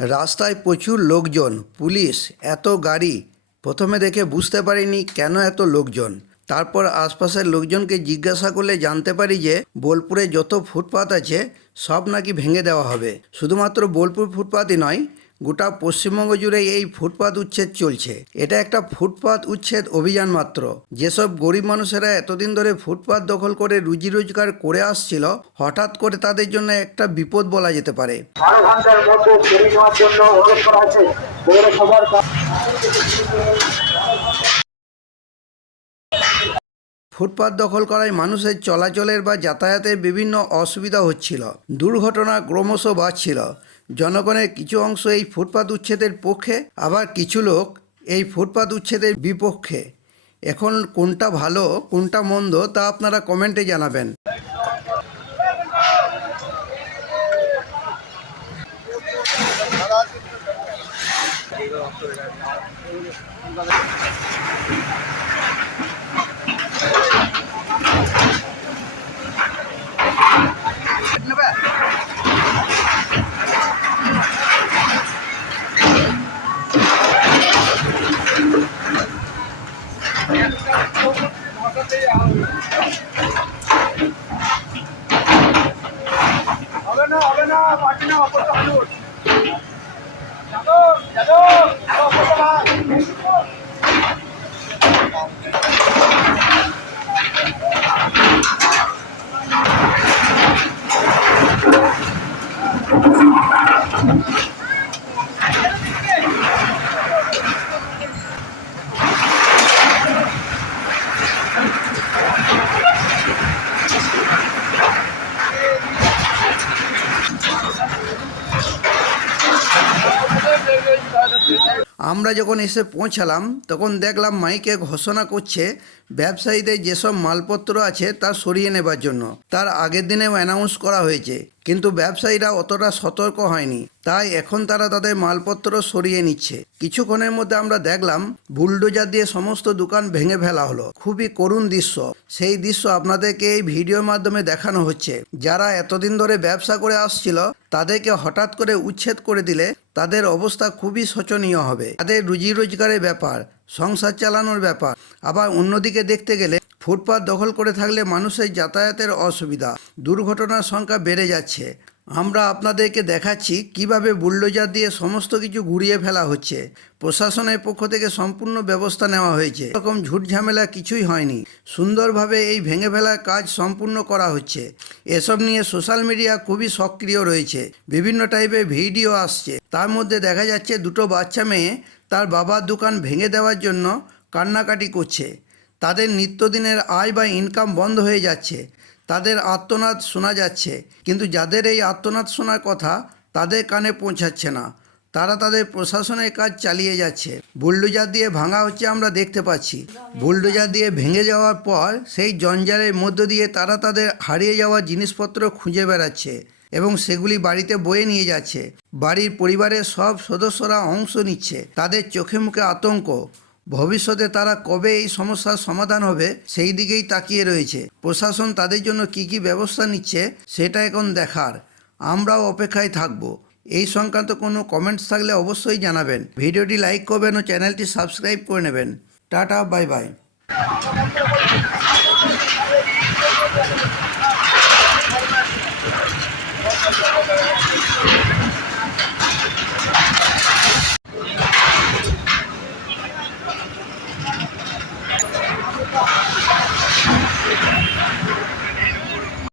রাস্তায় প্রচুর লোকজন, পুলিশ, এত গাড়ি। প্রথমে দেখে বুঝতে পারিনি কেন এত লোকজন। তারপর আশপাশের লোকজনকে জিজ্ঞাসা করলে জানতে পারি যে, বোলপুরে যত ফুটপাত আছে, সব নাকি ভেঙে দেওয়া হবে। শুধুমাত্র বোলপুর ফুটপাতই নয় গোটা পশ্চিমবঙ্গ জুড়ে এই ফুটপাত উচ্ছেদ চলছে। এটা একটা ফুটপাত উচ্ছেদ অভিযান মাত্র। যেসব গরিব মানুষেরা এতদিন ধরে ফুটপাত দখল করে রুজি রোজগার করে আসছিল হঠাৎ করে তাদের জন্য একটা বিপদ বলা যেতে পারে। বারো ঘণ্টার মধ্যে ফেরি নেওয়ার জন্য অনুরোধ করা আছে পৌরসভার ফুটপাত দখল করায় মানুষের চলাচলের বা যাতায়াতের বিভিন্ন অসুবিধা হচ্ছিল। দুর্ঘটনা ক্রমশ বাড়ছিল। জনগণের কিছু অংশ এই ফুটপাত উচ্ছেদের পক্ষে, আবার কিছু লোক এই ফুটপাত উচ্ছেদের বিপক্ষে। এখন কোনটা ভালো, কোনটা মন্দ, তা আপনারা কমেন্টে জানাবেন। না হবে না পার্টি না হলুদ যাদব যাদব অপরটা আমরা যখন এসে পৌঁছালাম, তখন দেখলাম মাইকে ঘোষণা করছে, ব্যবসায়ীদের যেসব মালপত্র আছে তা সরিয়ে নেবার জন্য। তার আগের দিনেও অ্যানাউন্স করা হয়েছে। কিন্তু ব্যবসায়ীরা অতটা সতর্ক হয়নি। তাই এখন তারা তাদের মালপত্র সরিয়ে নিচ্ছে। কিছুক্ষণের মধ্যে আমরা দেখলাম, বুলডোজার দিয়ে সমস্ত দোকান ভেঙে ফেলা হলো। খুবই করুণ দৃশ্য। সেই দৃশ্য আপনাদেরকে এই ভিডিওর মাধ্যমে দেখানো হচ্ছে। যারা এতদিন ধরে ব্যবসা করে আসছিল, তাদেরকে হঠাৎ করে উচ্ছেদ করে দিলে তাদের অবস্থা খুবই শোচনীয় হবে। তাদের রুজি রোজগারের ব্যাপার, সংসার চালানোর ব্যাপার। আবার অন্যদিকে দেখতে গেলে ফুটপাত দখল করে থাকলে মানুষের যাতায়াতের অসুবিধা। দুর্ঘটনার সংখ্যা বেড়ে যাচ্ছে। আমরা আপনাদেরকে দেখাচ্ছি কীভাবে বুলডোজার দিয়ে সমস্ত কিছু ঘুরিয়ে ফেলা হচ্ছে। প্রশাসনের পক্ষ থেকে সম্পূর্ণ ব্যবস্থা নেওয়া হয়েছে। এরকম ঝুট ঝামেলা কিছুই হয়নি। সুন্দরভাবে এই ভেঙে ফেলার কাজ সম্পূর্ণ করা হচ্ছে। এসব নিয়ে সোশ্যাল মিডিয়া খুবই সক্রিয় রয়েছে। বিভিন্ন টাইপের ভিডিও আসছে। তার মধ্যে দেখা যাচ্ছে দুটো বাচ্চা মেয়ে তার বাবার দোকান ভেঙে দেওয়ার জন্য কান্নাকাটি করছে। তাদের নিত্যদিনের আয় বা ইনকাম বন্ধ হয়ে যাচ্ছে, তাদের আত্মনাদ শোনা যাচ্ছে। কিন্তু যাদের এই আত্মনাদ শোনার কথা তাদের কানে পৌঁছাচ্ছে না, তারা তাদের প্রশাসনের কাজ চালিয়ে যাচ্ছে। বুলডোজার দিয়ে ভাঙা হচ্ছে আমরা দেখতে পাচ্ছি। বুলডোজার দিয়ে ভেঙে যাওয়ার পর সেই জঞ্জালের মধ্য দিয়ে তারা তাদের হারিয়ে যাওয়া জিনিসপত্র খুঁজে বেড়াচ্ছে এবং সেগুলি বাড়িতে বয়ে নিয়ে যাচ্ছে। বাড়ির পরিবারের সব সদস্যরা অংশ নিচ্ছে। তাদের চোখে মুখে আতঙ্ক। ভবিষ্যতে তারা কবে এই সমস্যার সমাধান হবে সেই দিকেই তাকিয়ে রয়েছে। প্রশাসন তাদের জন্য কি কি ব্যবস্থা নিচ্ছে সেটা এখন দেখার। আমরাও অপেক্ষায় থাকব। এই সংক্রান্ত কোনো কমেন্টস থাকলে অবশ্যই জানাবেন। ভিডিওটি লাইক করবেন ও চ্যানেলটি সাবস্ক্রাইব করে নেবেন। Tata bye bye